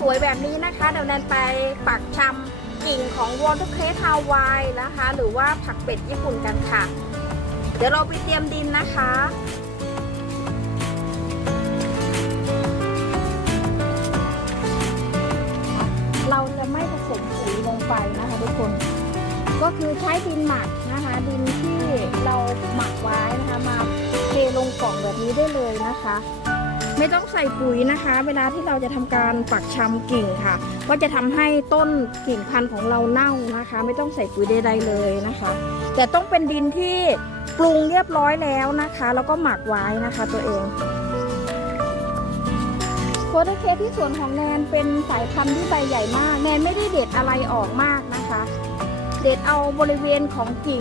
สวยๆแบบนี้นะคะเดี๋ยวแนนไปปักชำกิ่งของวอเตอร์เคสฮาวายนะคะ หรือว่าผักเป็ดญี่ปุ่นกันค่ะ เดี๋ยวเราไปเตรียมดินนะคะเราจะไม่ผสมปุ๋ยลงไปนะคะทุกคน ก็คือใช้ดินหมักนะคะ ดินที่เราหมักไว้นะคะมาเทลงกล่องแบบนี้ได้เลยนะคะ ไม่ต้องใส่ปุ๋ยนะคะ เวลาที่เราจะทำการปักชำกิ่งค่ะ ก็จะทำให้ต้นกิ่งพันธุ์ของเราเน่านะคะ ไม่ต้องใส่ปุ๋ยใดๆเลยนะคะ แต่ต้องเป็นดินที่ปรุงเรียบร้อยแล้วนะคะ แล้วก็หมักไว้นะคะตัวเองโคเดเคสที่สวนของแนนเป็นสายพันธุ์ที่ใบใหญ่มาก แนนไม่ได้เด็ดอะไรออกมากนะคะ เด็ดเอาบริเวณของกิ่ง